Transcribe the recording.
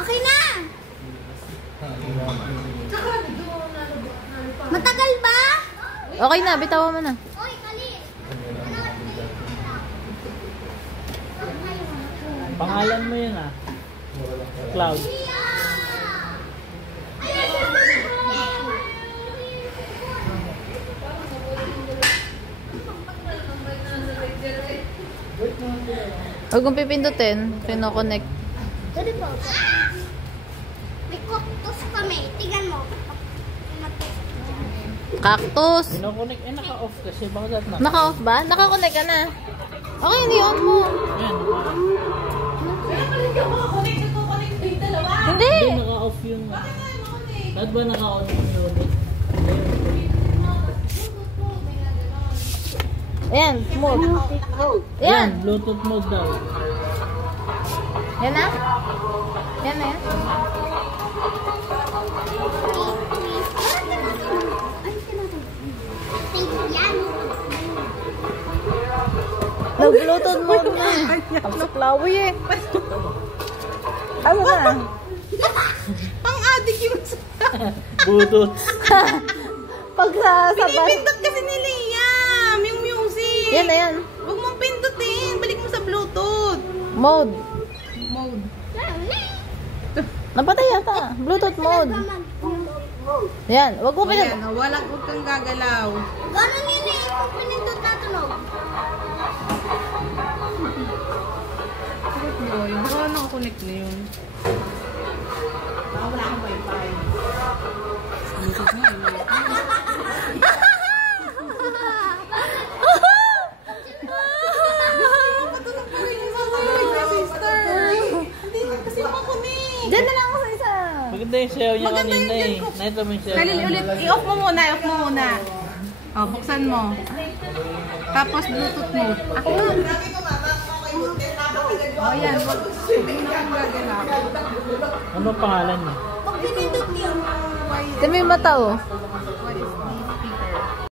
Okay na! Matagal ba? Okay na, bitawan mo na. Oy, kali! Pangalan mo yun ah. Cloud. Huwag kong pipindutin, pino-connect. Pwede po. May cactus kami. Tingnan mo. Cactus. Pinokonek, naka-off kasi. Bakit na? Naka-off ba? Naka-connect ka na. Okay, hindi on mo. Yan. Hindi. Hindi, naka-off yung... Bakit ba naka-on yung unit? Ayan, mode. Yan, Ayan. Bluetooth mode daw. Yan na? Yan na yan? Nag-Bluetooth mode na. Ang saklawi eh. Ano na? Pang-addict yung Bluetooth. Pag sa pinipindot kasi ni Liam yung music. Yan na yan. Huwag mong pindutin. Balik mo sa Bluetooth. Mode. Mode. Napatay yata. Bluetooth mode. Yan. Wag mo pinag... Ayan, huwag kang gagalaw. Gano'n yun eh. Kung pinindot natunog. Bakit mo? Yung baka nakakonect na yun. Wala akong wifi. Bluetooth na yun. Diyan na lang ako sa isa. Maganda yung sayaw niya kanina eh. Nakita mo yung sayaw Dali niya. ulit. I-off mo muna. I-off mo muna. O, buksan mo. Tapos Bluetooth mode. Ako na. O, yan. Hindi na kang gagalaw. Ano pangalan niya? Pag pinindot niyo. Ito may mata oh. What is